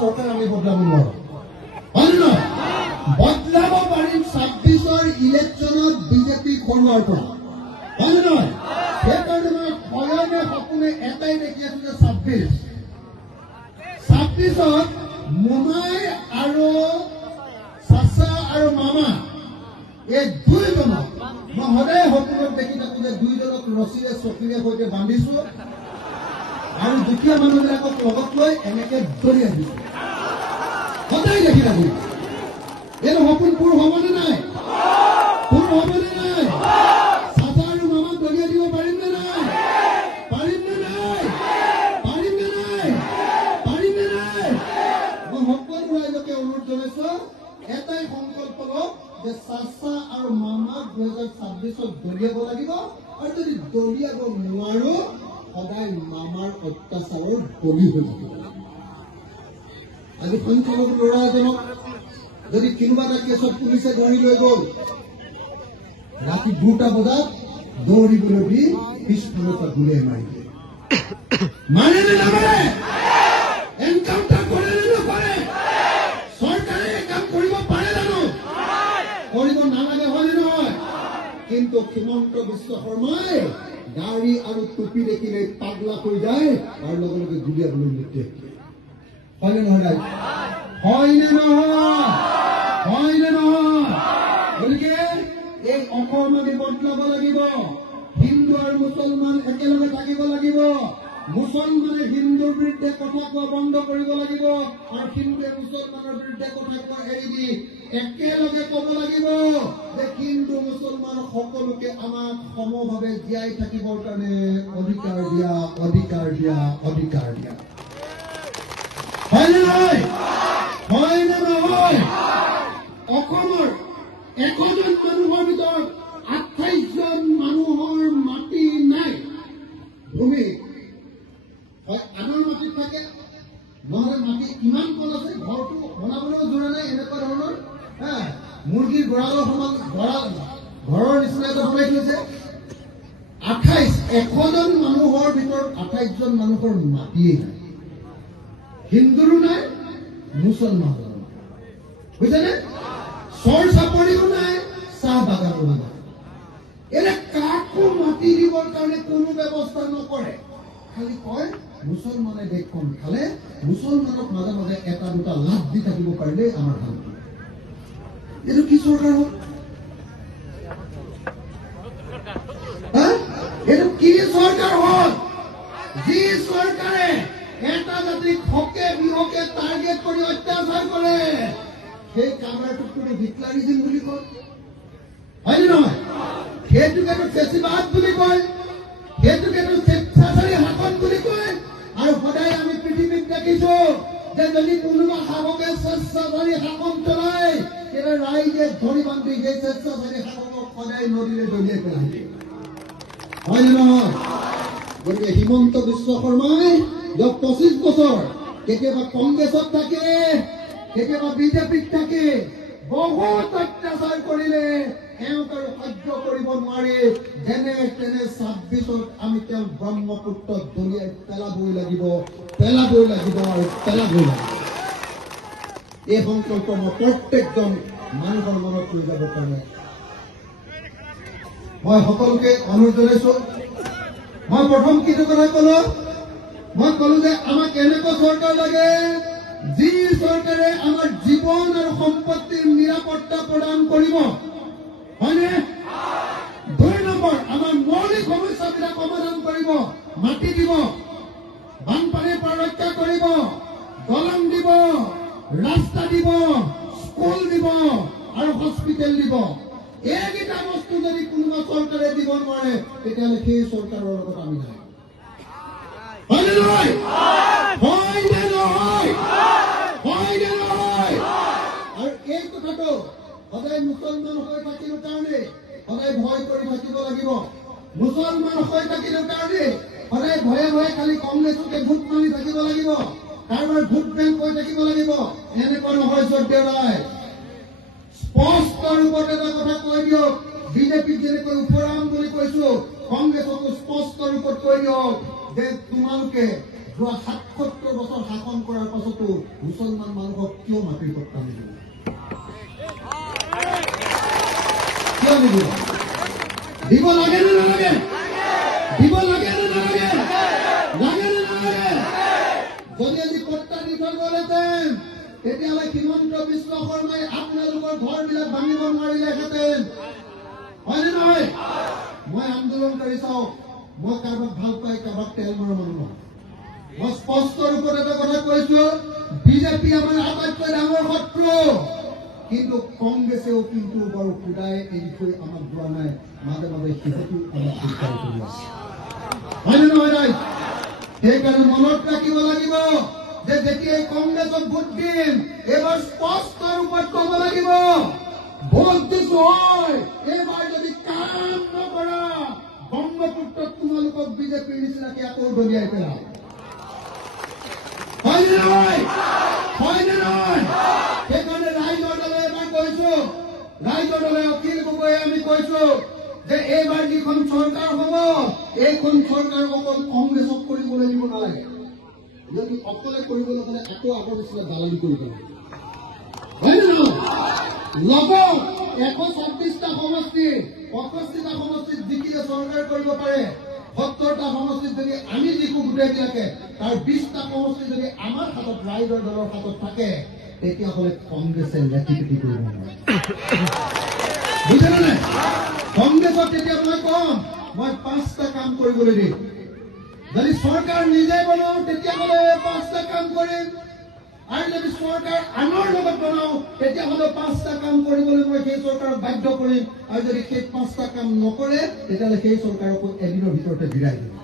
চৰকাৰ আমি বদলাব নোৱাৰো হয় নহয় বদলাব পাৰিম 26ৰ ইলেকশ্যনত বিজেপি খৰুৱাৰ পৰা হয় নহয় সেইকাৰণে মই ভয়নে সপোনে এটাই দেখি আছো যে 26ত মোমাই আৰু চাচা আৰু মামা এই দুইজনক মই সদায় সপোনত দেখি থাকো যে দুইজনক ৰছীৰে চকীৰে সৈতে বান্ধিছো আৰু দুখীয়া মানুহবিলাকক লগত লৈ এনেকে দলিয়াই দিছো সদায় দেখি থাকো এইটো সপোন পূৰ হ'বনে নাই পূৰ হ'বনে নাই চাচা আৰু মামাক দলিয়াই দিব পাৰিম নে নাই পাৰিম নে নাই পাৰিম নে নাই পাৰিম নে নাই মই সকলো ৰাইজকে অনুৰোধ জনাইছো এটাই সংকল্প লওক যে চাচা আৰু মামাক 2026ত দলিয়াব লাগিব আৰু যদি দলিয়াব নোৱাৰো সদায় মামাৰ অত্যাচাৰৰ বলি হৈ থাকিব আজি সংখ্যালঘু ল'ৰা এজনক যদি কোনোবা এটা কেছত পুলিচে ধৰি লৈ গ'ল ৰাতি 2টা বজাত দৌৰিবলৈ দি পিছফালৰ পৰা গুলিয়াই মাৰি দিয়ে মাৰে নে নামাৰে এনকাউণ্টাৰ কৰে নে নকৰে চৰকাৰে এই কাম কৰিব পাৰে জানো কৰিব নালাগে হয়নে নহয় কিন্তু হিমন্ত বিশ্ব শৰ্মাই গাড়ী আৰু টুপি দেখিলে পাগলা হৈ যায় আৰু লগে লগে গুলিয়াবলৈ নিৰ্দেশ দিয়ে হয়নে নহয় হয়নে নহয় হয়নে নহয় গতিকে এই অসম আমি বদলাব লাগিব হিন্দু আৰু মুছলমান একেলগে থাকিব লাগিব মুছলমানে হিন্দুৰ বিৰুদ্ধে কথা কোৱা বন্ধ কৰিব লাগিব আৰু হিন্দুৱে মুছলমানৰ বিৰুদ্ধে কথা কোৱা এৰি দি একেলগে ক'ব লাগিব যে হিন্দু মুছলমান সকলোকে আমাক সমভাৱে জীয়াই থাকিবৰ কাৰণে অধিকাৰ দিয়া অধিকাৰ দিয়া অধিকাৰ দিয়া হয়নে নহয় হয়নে নহয় অসমৰ 1জন মানুহৰ ভিতৰত 28জন মানুহৰ মাটি নাই ভূমি হয় আনৰ মাটিত থাকে নহলে মাটি কিমান কল আছে ঘৰটো বনাবলৈও জোৰা নাই এনেকুৱা ধৰণৰ মুৰ্গীৰ গঁৰালৰ সমান ঘৰৰ নিচিনা এটা বনাই থৈছে 1জন মানুহৰ ভিতৰত 28জন মানুহৰ মাটিয়েই নাই হিন্দুৰো নাই মুছলমানৰো নাই বুজিছেনে চৰ চাপৰিও নাই চাহ বাগানো নাই এনে কাকো মাটি দিবৰ কাৰণে কোনো ব্যৱস্থা নকৰে খালি কয় মুছলমানে দেশখন খালে মুছলমানক মাজে মাজে এটা দুটা লাভ দি থাকিব পাৰিলে আমাৰ শান্তি এইটো কি চৰকাৰ হ'ল এইটো কি চৰকাৰ হ'ল যি চৰকাৰে এটা জাতিক হকে বিহকে টাৰ্গেট কৰি অত্যাচাৰ কৰে সেই কামাৰটোক কোনো ভিক্লাৰিজিম বুলি কয় হয়নে নহয় সেইটোকেতো ফেচিবাদ বুলি কয় সেইটোকেতো স্বেচ্ছাচাৰী শাসন বুলি কয় আৰু সদায় আমি পৃথিৱীত দেখিছো যে যদি কোনোবা শাসকে স্বেচ্ছাচাৰী শাসন চলায় তেতিয়া ৰাইজে ধৰি বান্ধি সেই স্বেচ্ছাচাৰী শাসকক সদায় নদীৰে দলিয়াই পেলাই দিয়ে হয়নে নহয় গতিকে হিমন্ত বিশ্ব শৰ্মাই 25 বছৰ কেতিয়াবা কংগ্ৰেছত থাকে কেতিয়াবা বিজেপিত থাকে বহুত অত্যাচাৰ কৰিলে এওঁক আৰু সহ্য কৰিব নোৱাৰি যেনে তেনে 26ত আমি তেওঁ ব্ৰহ্মপুত্ৰত দলিয়াই পেলাবই লাগিব আৰু পেলাবই লাগিব এই সংকল্প মই প্ৰত্যেকজন মানুহৰ মনত লৈ যাব কাৰণে মই সকলোকে অনুৰোধ জনাইছো মই প্ৰথম কিছু কথা কলো মই কলো যে আমাক এনেকুৱা চৰকাৰ লাগে যি চৰকাৰে আমাৰ জীৱন আৰু সম্পত্তিৰ নিৰাপত্তা প্ৰদান কৰিব হয়নে 2 নম্বৰ আমাৰ মৌলিক সমস্যাবিলাক সমাধান কৰিব মাটি দিব বানপানীৰ পৰা ৰক্ষা কৰিব দলং দিব ৰাস্তা দিব স্কুল দিব আৰু হস্পিটেল দিব এইকেইটা বস্তু যদি কোনোবা চৰকাৰে দিব নোৱাৰে তেতিয়াহ'লে সেই চৰকাৰৰ লগত আমি নাই হয়নে নহয় হয়নে নহয় হয়নে নহয় আৰু এই কথাটো সদায় মুছলমান হৈ থাকিব কাৰণে সদায় ভয় কৰি থাকিব লাগিব মুছলমান হৈ থাকিব কাৰণে সদায় ভয়ে ভয়ে খালি কংগ্ৰেছকে ভোট মাৰি থাকিব লাগিব কাৰোবাৰ ভোট বেংক হৈ থাকিব লাগিব এনেকুৱা নহয় সত্য ৰায় স্পষ্ট ৰূপত এটা কথা কৈ দিয়ক বিজেপিক যেনেকৈ উপৰাম বুলি কৈছো কংগ্ৰেছকো স্পষ্ট ৰূপত কৈ দিয়ক যে তোমালোকে যোৱা ৭৭ বছৰ শাসন কৰাৰ পাছতো মুছলমান মানুহক কিয় মাটিৰ পট্টা নিদিব? কিয় নিদিব? দিব লাগে নে নালাগে? দিব লাগে নে নালাগে? লাগে নে নালাগে? যদি আজি পট্টা দি থৈ গ'লহেঁতেন তেতিয়াহ'লে হিমন্ত বিশ্ব শৰ্মাই আপোনালোকৰ ঘৰবিলাক ভাঙিব নোৱাৰিলেহেঁতেন, হয়নে নহয়? মই আন্দোলনকাৰী চাওক, মই কাৰোবাক ভাল পাই কাৰোবাক তেল মৰা মানুহ নহয়। মই স্পষ্ট ৰূপত এটা কথা কৈছো, বিজেপি আমাৰ আটাইতকৈ ডাঙৰ শত্ৰু, কিন্তু কংগ্ৰেছেও কিন্তু বাৰু সুদাই এৰি থৈ আমাক যোৱা নাই, মাজে মাজে সিহঁতো আমাক উদ্ধাৰ কৰি আছে, হয়নে নহয় ৰাইজ? সেইকাৰণে মনত ৰাখিব লাগিব যে যেতিয়াই কংগ্ৰেছক ভোট দিম, এইবাৰ স্পষ্ট ৰূপত ক'ব লাগিব, ভোট দিছো হয়, এইবাৰ যদি কাম নকৰা ব্ৰহ্মপুত্ৰত তোমালোকক বিজেপিৰ নিচিনাকে আকৌ দলিয়াই পেলাও, হয়নে নহয়? হয়নে নহয়? সেইকাৰণে ৰাইজৰ দলে এবাৰ কৈছো, ৰাইজৰ দলে অখিল গগৈয়ে আমি কৈছো যে এইবাৰ যিখন চৰকাৰ হ'ব, এইখন চৰকাৰ অকল কংগ্ৰেছক কৰিবলৈ দিব নালাগে। যদি অকলে কৰিবলৈ হ'লে আকৌ আগৰ নিচিনা দালালি কৰিব লাগে, হয়নে নহয়? লগত 126টা সমষ্টি, 65টা সমষ্টিত জিকিলে চৰকাৰ কৰিব পাৰে, 70টা সমষ্টিত যদি আমি জিকো গোটেইবিলাকে, তাৰ 20টা সমষ্টি যদি আমাৰ হাতত, ৰাইজৰ দলৰ হাতত থাকে, তেতিয়াহ'লে কংগ্ৰেছে লেটি-পেটি কৰিব নোৱাৰে, বুজিলে নাই? কংগ্ৰেছক তেতিয়া মই কম, মই 5টা কাম কৰিবলৈ দিম। যদি চৰকাৰ নিজে বনাও তেতিয়াহ'লে 5টা কাম কৰিম, আৰু যদি চৰকাৰ আনৰ লগত বনাও তেতিয়াহ'লে 5টা কাম কৰিবলৈ মই সেই চৰকাৰক বাধ্য কৰিম, আৰু যদি সেই 5টা কাম নকৰে তেতিয়াহ'লে সেই চৰকাৰকো এদিনৰ ভিতৰতে বিৰাই দিম।